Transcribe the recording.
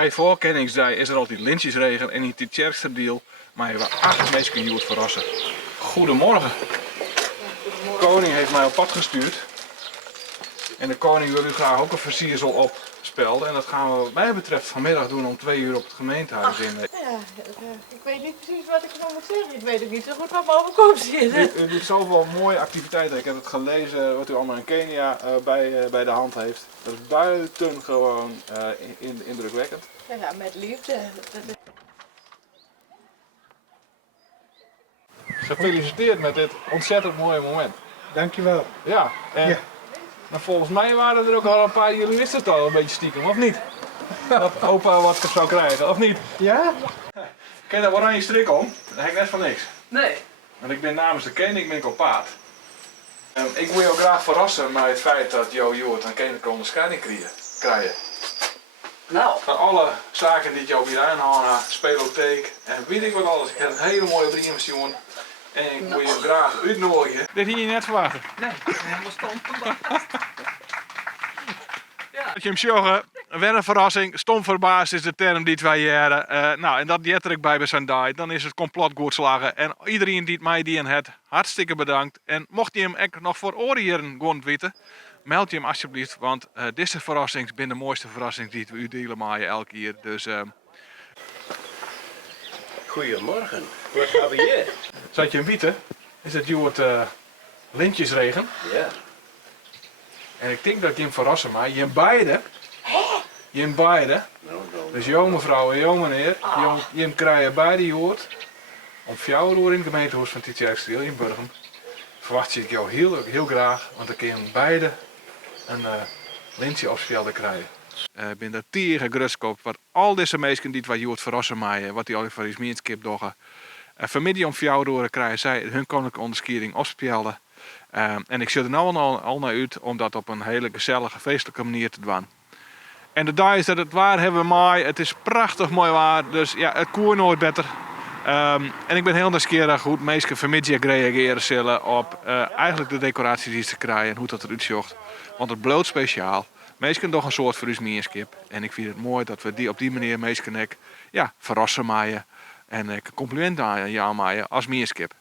Die voorkenningsdag is er altijd lintjesregen en in het Tjerksterdeel maar je wel 8 mensen hier wordt verrassen. Goedemorgen. De koning heeft mij op pad gestuurd. En de koning wil u graag ook een versiersel opspelden. En dat gaan we wat mij betreft vanmiddag doen om 2 uur op het gemeentehuis in. Ja, ik weet niet precies wat ik ervan moet zeggen. Ik weet ook niet zo goed wat me overkomt hier. U doet zoveel mooie activiteiten. Ik heb het gelezen wat u allemaal in Kenia bij de hand heeft. Dat is buitengewoon indrukwekkend. Ja, met liefde. Gefeliciteerd met dit ontzettend mooie moment. Dankjewel. Ja, en Ja. maar volgens mij waren er ook al een paar, jullie wisten het al een beetje stiekem, of niet? Dat opa wat zou krijgen, of niet? Ja? Ken je daar oranje strik om? Dat heb ik net van niks. Nee. Want ik ben namens de koning ben ik op paard. Ik wil je ook graag verrassen met het feit dat Jo Joert een koninklijke onderscheiding krijgen. Nou. Van alle zaken die jou weer aanhangen, spelotheek en weet ik wat alles. Ik heb een hele mooie briefjes, jongen. En ik wil je graag uitnodigen. Dit hier je net verwachten. Nee, helemaal stom verbaasd. Ja. Dat je hem sjoggen, weer een verrassing, stom verbaasd is de term die wij jaren. Nou, en dat jet er ik bij zijn die, dan is het complot goed slagen. En iedereen die het mij die het, hartstikke bedankt. En mocht je hem ook nog voor oren gaan weten, meld je hem alsjeblieft, want deze verrassing zijn de mooiste verrassingen die we u delen maaien elke keer. Dus Goedemorgen, wat hebben we hier? zat je hem weten, is het Joert lintjesregen. Ja. En ik denk dat je hem verrassen, maar je hem beide. Je hem beide. Dus jou mevrouw en jou meneer, je hem krijgen beide Joert. Om 4 uur in het gemeentehuis van Tjerksteel in Burgum. Verwacht ik jou heel graag, want dan kun je hem beide een lintje opspelden krijgen. Ik ben er tegen Gruskop, wat al deze mensen die het wat Joert verrassen mij, wat die al voor iets meer skip doggen. Vanmiddag om 4 uur krijgen zij hun koninklijke onderscheiding opspelden. En ik zit er nou al naar uit om dat op een hele gezellige, feestelijke manier te doen. En de dag is dat het waar hebben we maai. Het is prachtig mooi waar, dus ja, het koer nooit beter. En ik ben heel nieuwsgierig hoe het meesten vanmiddag reageren zullen op eigenlijk de decoraties die ze krijgen en hoe dat eruit ziet. Want het bloot speciaal. Meesten toch een soort voor ons meerskip. En ik vind het mooi dat we die op die manier meesten verrassen maaien. En ik compliment aan jou maaien als meerskip.